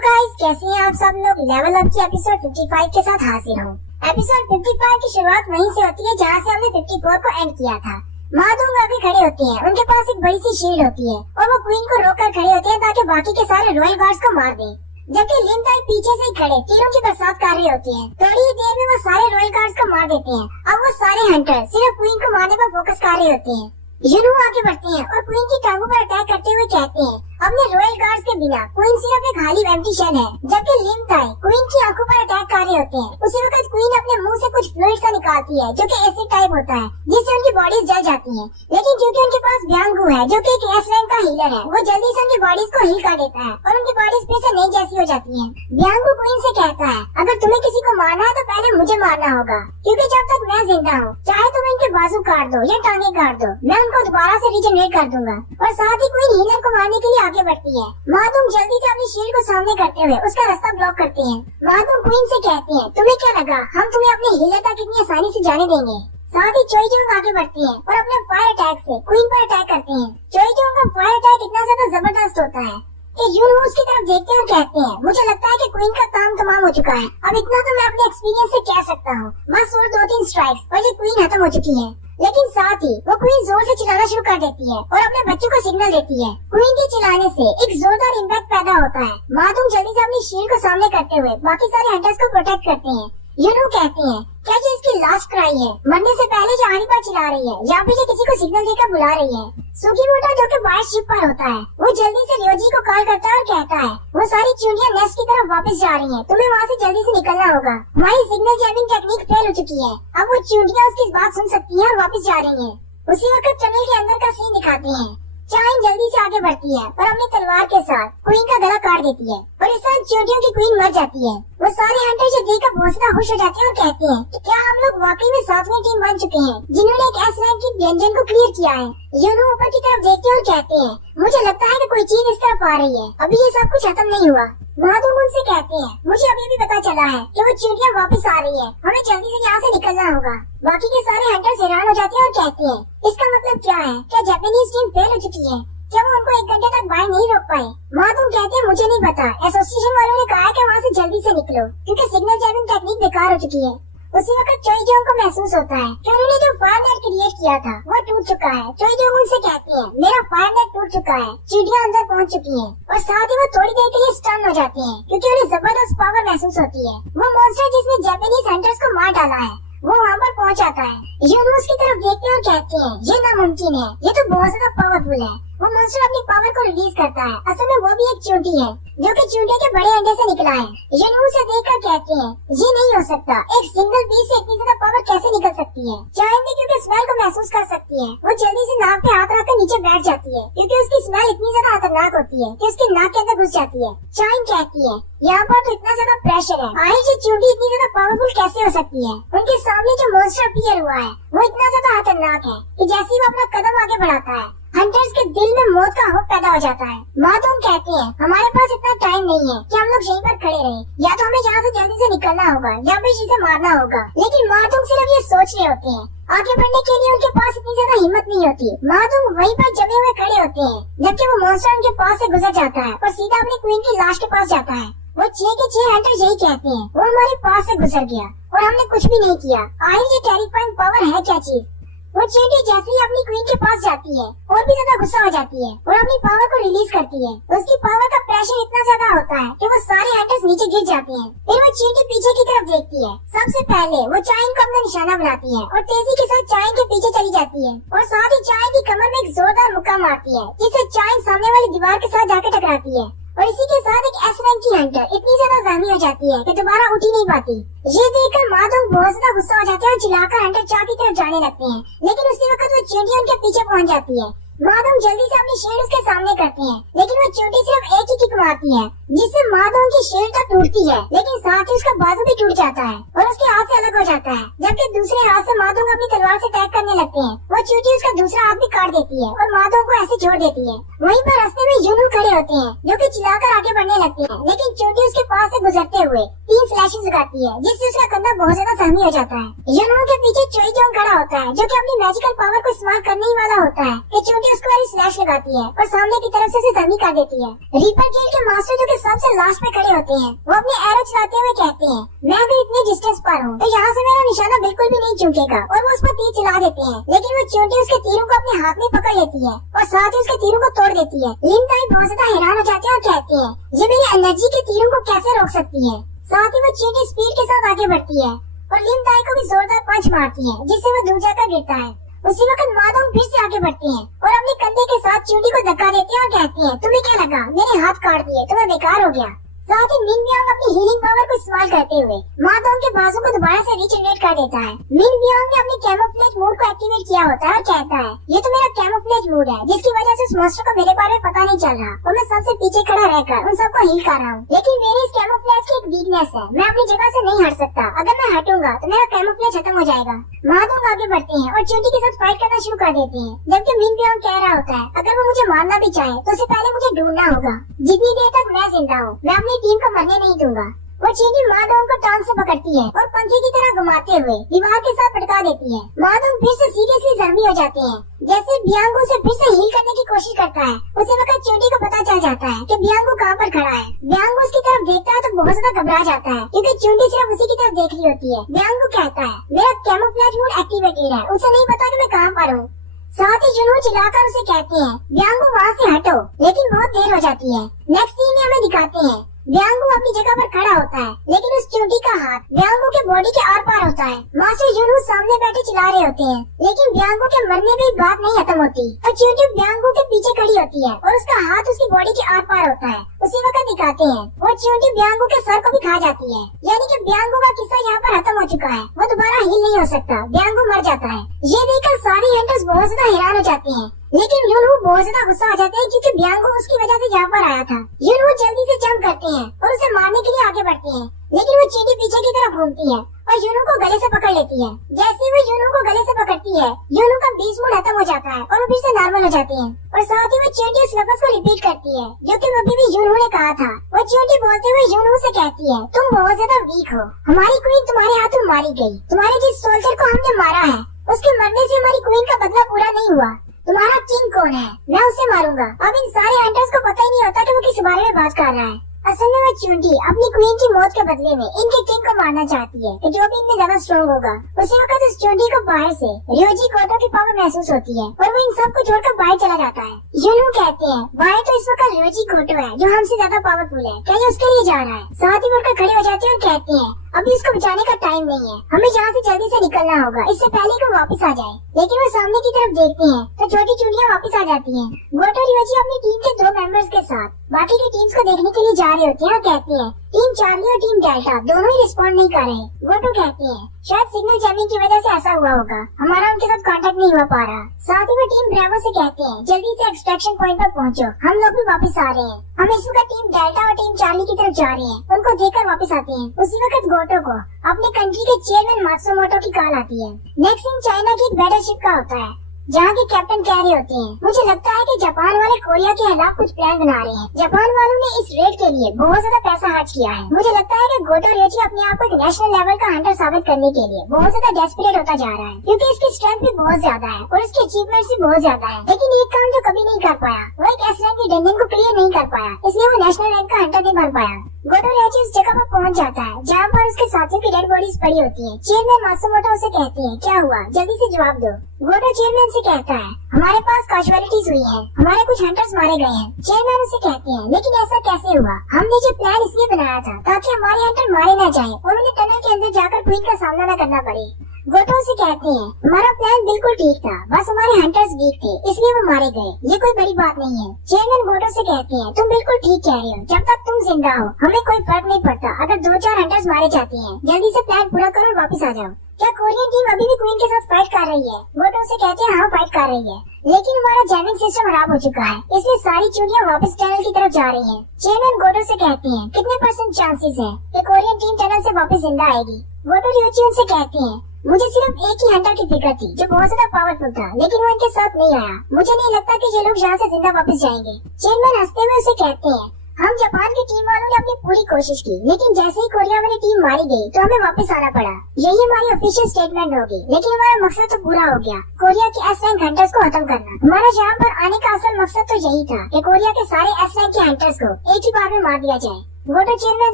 Guys, कैसे हैं आप सब लोग। लेवल अप की एपिसोड 55 के साथ हाजिर हूँ। एपिसोड 55 की शुरुआत वहीं से होती है जहाँ से हमने 54 को एंड किया था। महादुंग आगे खड़े होते हैं, उनके पास एक बड़ी सी शील्ड होती है और वो क्वीन को रोककर खड़े होते हैं ताकि बाकी के सारे रॉयल गार्ड्स को मार दें। जबकि लिन ताई पीछे से ही खड़े तीरों की बरसात कर रहे होते हैं। थोड़ी ही देर में वो सारे रॉयल गार्ड्स को मार देते हैं। अब वो सारे हंटर सिर्फ क्वीन को मारने पर फोकस कर रहे होते हैं। यूनू आगे बढ़ते हैं और क्वीन की टांगों पर अटैक करते हुए कहते हैं, अपने रॉयल गार्ड्स के बिना क्वीन सिर्फ एक खाली एम्प्टी शेल है। जबकि लिन ताई क्वीन की आंखों पर अटैक कर रहे होते हैं। उसी वक्त क्वीन अपने मुंह से कुछ फ्लूइड सा निकालती है जो कि एसिड टाइप होता है, जिससे उनकी बॉडीज जल जाती हैं। लेकिन क्योंकि उनके पास ब्यांगू है जो कि एक एस रैंक का हीलर है, वो जल्दी से उनकी बॉडीज को हील कर देता है और उनकी बॉडीज फिर से नई जैसी हो जाती हैं। ब्यांगू क्वीन से कहता है, अगर तुम्हें किसी को मारना है तो पहले मुझे मारना होगा, क्योंकि जब तक मैं जिंदा हूँ चाहे तुम इनके बाजू काट दो या टांगे काट दो, मैं उनको दोबारा से रीजनरेट कर दूंगा। और साथ ही क्वीन हीलर को मारने के लिए आगे बढ़ती है। महादुंग जल्दी से अपनी शील्ड को सामने करते हुए उसका रास्ता ब्लॉक करते हैं। महादुंग क्वीन से कहते हैं, तुम्हें क्या लगा हम तुम्हें अपने हीलर तक इतनी आसानी से जाने देंगे। साथ ही चोईजोंग आगे बढ़ती है और अपने फायर अटैक से क्वीन पर अटैक करते हैं। चोईजोंग का फायर अटैक इतना ज्यादा जबरदस्त होता है कि यूनू उसकी तरफ देखते हैं और कहते हैं, मुझे लगता है कि क्वीन का काम तमाम हो चुका है। अब इतना तो मैं अपने एक्सपीरियंस से कह सकता हूँ, बस और 2-3 स्ट्राइक्स और ये क्वीन खत्म हो चुकी है। लेकिन साथ ही वो क्वीन जोर से चिल्लाना शुरू कर देती है और अपने बच्चों को सिग्नल देती है। क्वीन के चिल्लाने से एक जोरदार इम्पैक्ट पैदा होता है। महादुंग जल्दी से अपनी शील्ड को सामने करते हुए बाकी सारे हंटर्स को प्रोटेक्ट करते हैं। यूनू कहते हैं, क्या ये इसकी लास्ट क्राई है? मरने से पहले जो आनी पर चिल्ला रही है या फिर ये किसी को सिग्नल देकर बुला रही है। सुकीमोटो जो कि बाहर शिप पर होता है, वो जल्दी से रियोजी को कॉल करता है और कहता है, वो सारी चूंटियां नेस्ट की तरफ वापस जा रही हैं, तुम्हें वहाँ से जल्दी से निकलना होगा। हमारी सिग्नल जैमिंग टेक्निक फेल हो चुकी है। अब वो चूंटियां उसकी बात सुन सकती हैं और वापस जा रही हैं। उसी वक्त टनल के अंदर का सीन दिखाते हैं। चाइन जल्दी से आगे बढ़ती है और अपनी तलवार के साथ क्वीन का गला काट देती है और इस तरह चोटियों की क्वीन मर जाती है। वो सारे हंटर जो देखकर बहुत ज्यादा खुश हो जाते हैं और कहते हैं कि क्या हम लोग वाकई में 7वीं टीम बन चुके हैं जिन्होंने एक एस रैंक की व्यंजन को क्लियर किया है। यूनू ऊपर की तरफ देखते हैं और कहते हैं, मुझे लगता है कि कोई चीज इस तरफ आ रही है, अभी ये सब कुछ खत्म नहीं हुआ। महादुंग उनसे कहते हैं, मुझे अभी भी पता चला है कि वो चींटियां वापस आ रही है, हमें जल्दी से यहाँ से निकलना होगा। बाकी के सारे हंटर्स हैरान हो जाते हैं और कहते हैं, इसका मतलब क्या है? क्या जापानीज टीम फेल हो चुकी है? क्या वो उनको 1 घंटे तक बाहर नहीं रोक पाए? महादुंग कहते हैं, मुझे नहीं पता, एसोसिएशन वालों ने कहा है कि वहाँ से जल्दी से निकलो क्योंकि सिग्नल जैमिंग टेक्निक बेकार हो चुकी है। उसी वक्त चोईजोंग को महसूस होता है कि उन्होंने जो फायर नेट क्रिएट किया था वो टूट चुका है। चोईजोंग उनसे कहती है, मेरा फायर नेट टूट चुका है, चींटियां अंदर पहुंच चुकी हैं और साथ ही वो थोड़ी देर के लिए स्टन हो जाती हैं क्योंकि उन्हें जबरदस्त पावर महसूस होती है। वो मॉन्स्टर जिसने जापानीज हंटर्स को मार डाला है वो वहाँ पर पहुँच जाता है। यूनू उसकी तरफ देखते हैं और कहते हैं, ये नामुमकिन है, ये तो बहुत ज्यादा पावरफुल है। वो मॉन्स्टर अपनी पावर को रिलीज करता है। असल में वो भी एक चूंटी है जो कि चूंटे के बड़े अंडे से निकला है। यूनू उसे देखकर कहते हैं, ये नहीं हो सकता, एक सिंगल पीस से इतनी ज्यादा पावर कैसे निकल सकती है? चाइन भी क्योंकि स्मेल को महसूस कर सकती है, वो जल्दी से नाक पे हाथ रखकर नीचे बैठ जाती है क्योंकि उसकी स्मेल इतनी ज्यादा खतरनाक होती है कि उसकी नाक के अंदर घुस जाती है। चाइन कहती है, यहाँ पर तो इतना ज्यादा प्रेशर है, आखिर ये चूंटी इतनी ज्यादा पावरफुल कैसे हो सकती है? उनके सामने जो मॉन्स्टर अपीयर हुआ है वो इतना ज्यादा खतरनाक है कि जैसे ही वो अपना कदम आगे बढ़ाता है हंटर्स के दिल में मौत का खौफ पैदा हो जाता है। महादुंग कहते हैं, हमारे पास इतना टाइम नहीं है कि हम लोग यहीं पर खड़े रहें, या तो हमें यहाँ से जल्दी से निकलना होगा या फिर इसे मारना होगा। लेकिन महादुंग सिर्फ ये सोच रहे होते हैं, आगे बढ़ने के लिए उनके पास इतनी ज्यादा हिम्मत नहीं होती। महादुंग वहीं पर जमे हुए खड़े होते हैं जबकि वो मॉन्स्टर उनके पास से गुजर जाता है और सीधा अपनी क्वीन की लाश के पास जाता है। वो 6 के 6 हंटर यही कहते हैं, वो हमारे पास से गुजर गया और हमने कुछ भी नहीं किया। आखिर ये टेरिफाइंग पावर है क्या चीज? वो चींटी जैसे ही अपनी क्वीन के पास जाती है और भी ज्यादा गुस्सा हो जाती है और अपनी पावर को रिलीज करती है। उसकी पावर का प्रेशर इतना ज्यादा होता है कि वो सारे हंटर्स नीचे गिर जाते हैं। फिर वो चींटी पीछे की तरफ देखती है। सबसे पहले वो चाइन को अपना निशाना बनाती है और तेजी के साथ चाइन के पीछे चली जाती है और साथ ही चाइन की कमर में एक जोरदार मुक्का मारती है जिससे चाइन सामने वाली दीवार के साथ जाकर टकराती है और इसी के साथ एक एस रैंक की हंटर इतनी ज्यादा जख्मी हो जाती है कि दोबारा उठ ही नहीं पाती। ये देखकर महादुंग बहुत ज्यादा गुस्सा हो जाते हैं और चिल्लाकर हंटर चाह की तरफ जाने लगते हैं, लेकिन उसी वक्त वो चींटी उनके पीछे पहुंच जाती है। महादुंग जल्दी से अपनी शील्ड उसके सामने करते हैं, लेकिन वो चींटी सिर्फ एक ही किक मारती है जिससे महादुंग की शील्ड तो टूटती है लेकिन साथ ही उसका बाजू भी टूट जाता है और उसके हाथ से अलग हो जाता है। जबकि दूसरे हाथ से महादुंग अपनी तलवार से अटैक करने लगते हैं। वो चींटी उसका दूसरा हाथ भी काट देती है और महादुंग को ऐसे छोड़ देती है। वहीं पर रास्ते में यूनू खड़े होते हैं जो कि चिल्लाकर आगे बढ़ने लगते हैं, लेकिन चींटी उसके पास से गुजरते हुए 3 स्लैशेस लगाती है जिससे उसका कंधा बहुत ज्यादा जख्मी हो जाता है। यूनहो के पीछे चोई जोंग खड़ा होता है जो कि अपनी मैजिकल पावर को इस्तेमाल करने ही वाला होता है कि चोटी उसको वाली स्लैश लगाती है और सामने की तरफ से उसे जख्मी कर देती है। रीपर गिल्ड के मास्टर जो कि सबसे लास्ट में खड़े होते हैं वो अपने एरो चलाते हुए कहते हैं मैं अगर इतने डिस्टेंस पर हूँ तो यहाँ से मेरा निशाना बिल्कुल भी नहीं चूकेगा और वो उस पर तीर चला देते हैं, लेकिन वो चोटी उसके तीरों को अपने हाथ में पकड़ लेती है और साथ ही उसके तीरों को तोड़ देती है। लिन ताई बहुत ज्यादा हैरान हो जाते हैं और कहते हैं ये मेरी एनर्जी के तीरों को कैसे रोक सकती है। साथ ही वो चींटी स्पीड के साथ आगे बढ़ती है और लिन ताई को भी जोरदार पंच मारती है जिससे वो दूर जाकर गिरता है। उसी वक्त मादोंग फिर से आगे बढ़ते हैं और अपने कंधे के साथ चींटी को धक्का देते हैं और कहते हैं तुम्हें क्या लगा मेरे हाथ काट दिए, तुम्हें बेकार हो गया। साथ ही मिन बियांग अपनी हीलिंग पावर को इस्तेमाल करते हुए मादोंग के बाजू को दोबारा से रिजनरेट कर देता है। मिन बियांग ने अपने कैमोफ्लेज मोड को एक्टिवेट किया होता है और कहता है ये तो मेरा कैमोफ्लेज मोड है जिसकी वजह से उस मॉन्स्टर को मेरे बारे में पता नहीं चल रहा और मैं सबसे पीछे खड़ा रहकर उन सबको हील कर रहा हूँ। लेकिन मेरे इस कैमोफ्लेज की एक वीकनेस है, मैं अपनी जगह से नहीं हट सकता, अगर मैं हटूंगा तो मेरा कैमोफ्लेज खत्म हो जाएगा। मादोंग आगे बढ़ते हैं और चोटी के साथ फाइट करना शुरू कर देते हैं, जबकि मिन बियांग कह रहा होता है अगर वो मुझे मारना भी चाहे तो उससे पहले मुझे ढूंढना होगा, जितनी देर तक मैं जिंदा हूँ मैं अपनी टीम को मरने नहीं दूंगा। वो चींटी मादोंग को टांग से पकड़ती है और पंखे की तरह घुमाते हुए दीवार के साथ पटका देती है। मादोंग फिर से सीरियसली जख्मी हो जाते हैं। जैसे बियांगो से फिर से हील करने की कोशिश करता है उसी वक्त चींटी को पता चल जाता है कि बियांगो कहाँ पर खड़ा है। बियांगो उसकी तरफ देखता है तो बहुत ज्यादा घबरा जाता है क्योंकि चींटी सिर्फ उसी की तरफ देख रही होती है। बियांगो कहता है मेरा कैमोफ्लेज मोड एक्टिवेटेड है, उसे नहीं पता कि मैं कहाँ पर हूँ। साथ ही जुनू चिल्लाकर उसे कहते हैं बियांगो वहाँ से हटो, लेकिन बहुत देर हो जाती है। नेक्स्ट सीन में हमें दिखाते हैं बियांगो अपनी जगह पर खड़ा होता है लेकिन उस चींटी का हाथ बियांगो के बॉडी के आर पार होता है। मास्टर जुनू सामने बैठे चिल्ला रहे होते हैं लेकिन बियांगो के मरने में बात नहीं खत्म होती और चींटी बियांगो के पीछे खड़ी होती है और उसका हाथ उसकी बॉडी के आर पार होता है। उसी वक्त दिखाते हैं वो चींटी बियांगो के सर को भी खा जाती है, यानी कि बियांगो का किस्सा यहाँ पर खत्म हो चुका है, वो दोबारा हील नहीं हो सकता, बियांगो मर जाता है। ये देखकर सारे हंटर्स बहुत ज्यादा हैरान हो जाते हैं लेकिन यूनहू बहुत ज्यादा गुस्सा आ जाते हैं क्योंकि बियांगो उसकी वजह से यहाँ पर आया था। यूनहू जल्दी से जंप करते हैं और उसे मारने के लिए आगे बढ़ते हैं लेकिन वो चींटी पीछे की तरफ घूमती है और यूनहू को गले से पकड़ लेती है। जैसे ही वो यूनहू को गले से पकड़ती है यूनहू का बीच मोड खत्म हो जाता है और वो फिर से नॉर्मल हो जाती है और साथ ही वो चींटी उस लफ्ज को रिपीट करती है जो कि अभी भी यूनहू ने कहा था। वो चींटी बोलते हुए यूनहू से कहती है तुम बहुत ज्यादा वीक हो, हमारी क्वीन तुम्हारे हाथों मारी गई, तुम्हारे जिस सोल्जर को हमने मारा है उसके मरने से हमारी क्वीन का बदला पूरा नहीं हुआ, तुम्हारा किंग कौन है, मैं उसे मारूंगा। अब इन सारे हंटर्स को पता ही नहीं होता कि वो किस बारे में बात कर रहा है। असल में वो चींटी अपनी क्वीन की मौत के बदले में इनके किंग को मारना चाहती है कि जो भी इनमें ज्यादा स्ट्रॉन्ग होगा। उसी वक्त उस चींटी को बाहर से रियोजी कोटो की पावर महसूस होती है और वो इन सबको छोड़कर बाहर चला जाता है। यूनहू कहते हैं बाहर तो इस वक्त रियोजी कोटो है जो हमसे ज्यादा पावरफुल है, क्या ये उसके लिए जा रहा है। साथ ही मुड़कर खड़े हो जाते हैं और कहते हैं अभी इसको बचाने का टाइम नहीं है, हमें यहाँ से जल्दी से निकलना होगा इससे पहले कि वो वापस आ जाए। लेकिन वो सामने की तरफ देखते हैं तो छोटी चूड़ियाँ वापस आ जाती हैं। गोटो रियोजी अपनी टीम के 2 मेंबर्स के साथ बाकी की टीम्स को देखने के लिए जा रहे होते हैं और कहते हैं टीम चार्ली और टीम डेल्टा दोनों ही रिस्पॉन्ड नहीं कर रहे। गोटो कहते हैं शायद सिग्नल जैमिंग की वजह से ऐसा हुआ होगा, हमारा उनके साथ कांटेक्ट नहीं हो पा रहा। साथ ही वो टीम ब्रावो से कहते हैं जल्दी से एक्सट्रैक्शन पॉइंट पर पहुंचो, हम लोग भी वापस आ रहे हैं। हम इस वक्त टीम डेल्टा और टीम चार्ली की तरफ जा रहे हैं, उनको देखकर वापस आते हैं। उसी वक्त गोटो को अपने कंट्री के चेयरमैन मात्सुमोटो की कॉल आती है। नेक्स्ट सीन चाइना की एक बैटलशिप का होता है जहाँ के कैप्टन कह रहे होते हैं मुझे लगता है कि जापान वाले कोरिया के खिलाफ कुछ प्लान बना रहे हैं। जापान वालों ने इस रेड के लिए बहुत ज्यादा पैसा खर्च किया है। मुझे लगता है कि गोटो रियोजी अपने आप को एक नेशनल लेवल का हंटर साबित करने के लिए बहुत ज्यादा डेस्परेट होता जा रहा है क्योंकि इसकी स्ट्रेंथ भी बहुत ज्यादा है और इसके अचीवमेंट्स भी बहुत ज्यादा है। लेकिन एक काम जो कभी नहीं कर पाया वो एक एस रैंक की डंजन को क्लियर नहीं कर पाया, इसलिए वो नेशनल रैंक का हंटर नहीं बन पाया। गोटो रियोजी उस जगह पर पहुंच जाता है जहाँ पर उसके साथियों की डेड बॉडीज पड़ी होती है। चेयरमैन मात्सुमोटो उसे कहते हैं क्या हुआ, जल्दी से जवाब दो। गोटो चेयरमैन से कहता है हमारे पास कैजुअलिटीज हुई है, हमारे कुछ हंटर्स मारे गए हैं। चेयरमैन उसे कहते हैं लेकिन ऐसा कैसे हुआ, हमने जो प्लान इसलिए बनाया था ताकि हमारे हंटर मारे न जाएं और उन्हें टनल के अंदर जाकर क्वीन का सामना न करना पड़े। गोटो से कहते हैं हमारा प्लान बिल्कुल ठीक था, बस हमारे हंटर्स वीक थे इसलिए वो मारे गए, ये कोई बड़ी बात नहीं है। चेयरमैन गोटो से कहते हैं तुम बिल्कुल ठीक कह रहे हो, जब तक तुम जिंदा हो हमें कोई फर्क नहीं पड़ता अगर 2-4 हंटर्स मारे जाते हैं, जल्दी से प्लान पूरा करो और वापस आ जाओ। क्या कोरियन टीम अभी भी क्वीन के साथ फाइट कर रही है? गोटो से कहते हैं हाँ फाइट कर रही है, लेकिन हमारा जैमिंग सिस्टम खराब हो चुका है इसलिए सारी चूड़ियाँ वापस टनल की तरफ जा रही हैं। चेयरमैन गोटो से कहते हैं कितने % चांसेस है कि कोरियन टीम टनल से वापस जिंदा आएगी? गोटो रियोजी उनसे कहते हैं मुझे सिर्फ एक ही हंटर की फिक्र थी जो बहुत ज्यादा पावरफुल था, लेकिन वो इनके साथ नहीं आया, मुझे नहीं लगता कि ये लोग यहाँ से जिंदा वापस जाएंगे। चेयरमैन हंसते हुए उसे कहते हैं हम जापान की टीम वालों ने अपनी पूरी कोशिश की, लेकिन जैसे ही कोरिया वाली टीम मारी गई तो हमें वापस आना पड़ा। यही हमारी ऑफिशियल स्टेटमेंट होगी, लेकिन हमारा मकसद तो पूरा हो गया, कोरिया के एस रैंक हंटर्स को खत्म करना। हमारा यहाँ पर आने का असल मकसद तो यही था कि कोरिया के सारे एस रैंक के हंटर्स को एक ही बार में मार दिया जाए। गोटो चेयरमैन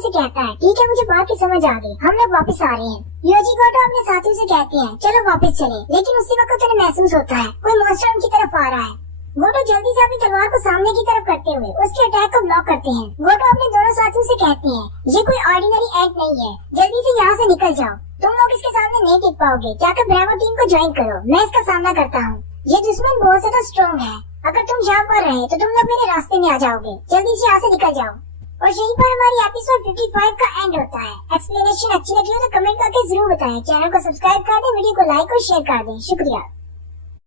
से कहता है, ठीक है, मुझे बात की समझ आ गई, हम लोग वापस आ रहे हैं। योजी गोटो अपने साथियों से कहते हैं, चलो वापस चले, लेकिन उसी वक्त उन्हें महसूस होता है कोई मॉन्स्टर उनकी तरफ आ रहा है। गोटो जल्दी से अपनी तलवार को सामने की तरफ करते हुए उसके अटैक को ब्लॉक करते हैं। गोटो अपने दोनों साथियों से कहते हैं, ये कोई ऑर्डिनरी एंट नहीं है, जल्दी से यहाँ से निकल जाओ, तुम लोग इसके सामने नहीं टिक पाओगे, जाकर ब्रावो टीम को ज्वाइन करो, मैं इसका सामना करता हूँ। ये दुश्मन बहुत ज्यादा स्ट्रॉन्ग है, अगर तुम यहाँ पर रहे तो तुम लोग मेरे रास्ते में आ जाओगे, जल्दी से यहाँ से निकल जाओ। और यहीं पर हमारी एपिसोड 55 का एंड होता है। एक्सप्लेनेशन अच्छी लगी हो तो कमेंट करके जरूर बताएं। चैनल को सब्सक्राइब कर दें, वीडियो को लाइक और शेयर कर दें। शुक्रिया।